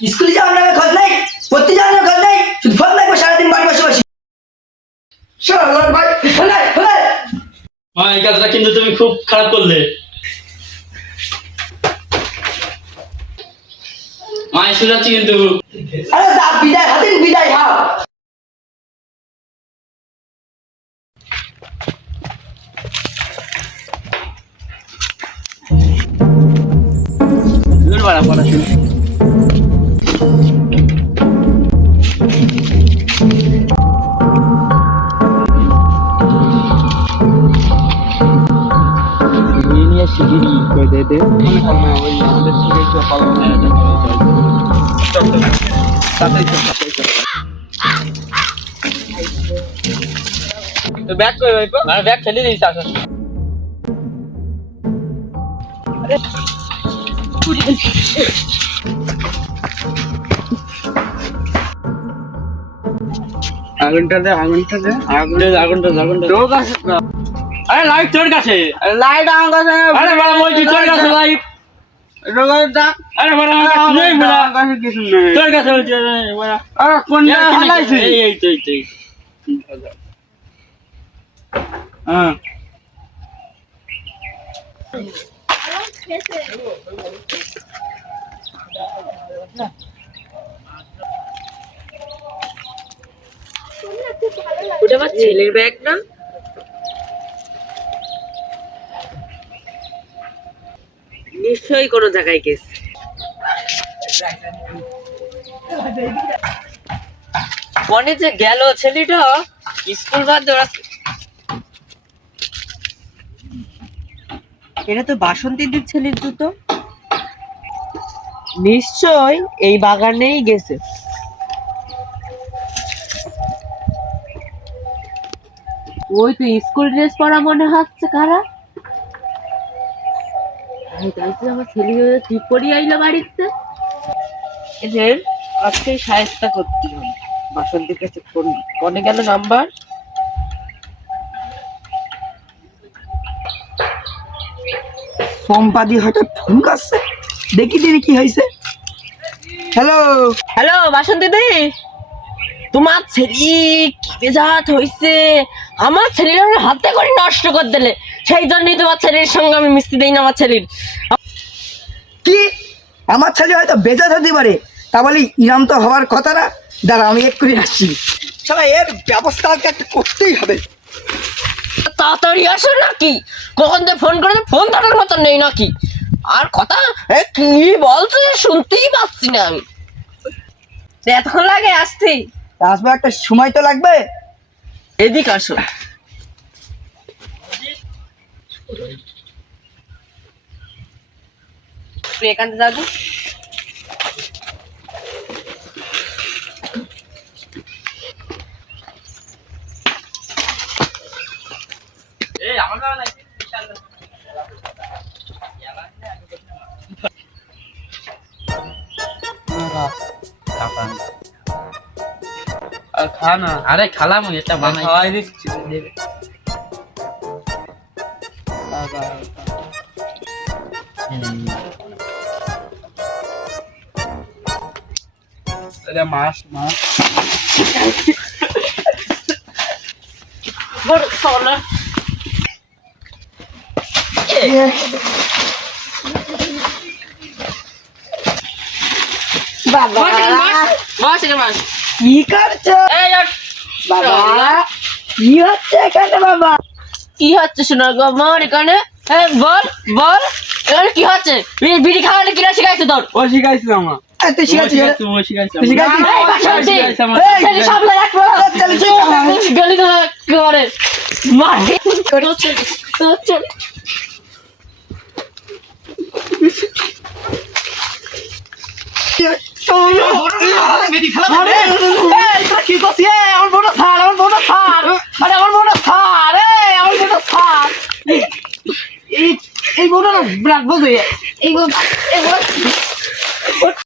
স্কুলে যাওয়ার নামে খোঁজ নাই পড়তে যাওয়ার নামে খোঁজ নাই শুধু ফোন লাগবে সারাদিন বাড়ি বসে বসে। হ্যাঁ কাজটা কিন্তু তুমি খুব খারাপ করলে। মায়ের শুনাচ্ছি কিন্তু। বিদায় হাতে বিদায় হা Duro. করে ওই আমাদের তো ভাই মানে ফেলে দিয়েছি আসলে আগুনটা দে আগুনটা দে। আগুনটা আগুনটা আগুনটা আরে লাইট তোর কাছে। লাইট আমার কাছে আরে বড় মই তোর কাছে লাইট রোগা আরে বড় আমার নেই বড় কাছে কিছু নেই। তোর কাছে বলছি বড় আরে কোনটা হালাইছি এই এই এই এই। হ্যাঁ। ওটা আমার ছেলের ব্যাগ না? নিশ্চয়ই কোনো জায়গায় গেছে। মনে যে গেল ছেলেটা, স্কুল বাদ দিয়ে এটা তো বাসন্তীদের ছেলের জুতো। নিশ্চয় এই বাগানেই গেছে। ওই তো স্কুল ড্রেস পরা মনে হচ্ছে কারা? আমি তাই আমার ছেলে ঠিক করি আইলো বাড়িতে? এদের আজকে সাহেস্তা করতে হবে। বাসন্তীর কাছে ফোন কনে গেল নাম্বার। সম্পাদি হয়তো ফোন করছে দেখি দিদি কি হয়েছে। Hello hello Basanti di? তোমার ছেলে কি বেজাত হয়েছে আমার ছেলের আমি হাতে করে নষ্ট করে দিলে। সেই জন্যই তোমার ছেলের সঙ্গে আমি মিশতে দিই না আমার ছেলের। কি? আমার ছেলে হয়তো বেজাত হতে পারে। তা বলি ইরাম তো হওয়ার কথা না। দাঁড়া আমি এক্ষুনি আসছি। সবাই এর ব্যবস্থা আজকে একটা করতেই হবে। তাড়াতাড়ি আসো নাকি? কখন তো ফোন করে ফোন ধরার মতো নেই নাকি? আর কথা এ, কি বলছে শুনতেই পাচ্ছি না আমি। এতক্ষণ লাগে আসতে। আসবে একটা সময় তো লাগবে। এদিক আসো। তুই এখান থেকে যাব? এই আমার না। আরে খালাম এটা বানাই। খাওয়াই দিচ্ছি। দেবে। এটা মাছ মাছ। বড় বাবা। মাছ এটা মাছ। কি করছ? এই বাবা কি হচ্ছে এখানে বাবা? কি হচ্ছে শোনা গো আমার এখানে? হ্যাঁ বল বল। এখানে কি হচ্ছে? বিড়ি খাওয়ালে কিরা শিখাইছে তোর? ও শিখাইছে আমার তুই শিখাইছিস? এই। গলি তো করে মারে। কি? আমার বোনটা ছাড়, আমার বোনটা ছাড়। আরে, আমার বোনটা ছাড়, এই, আমার বোনটা ছাড়। এই- এই বোনটা না বিরাট বোঝে। এই বোন- এই বোন-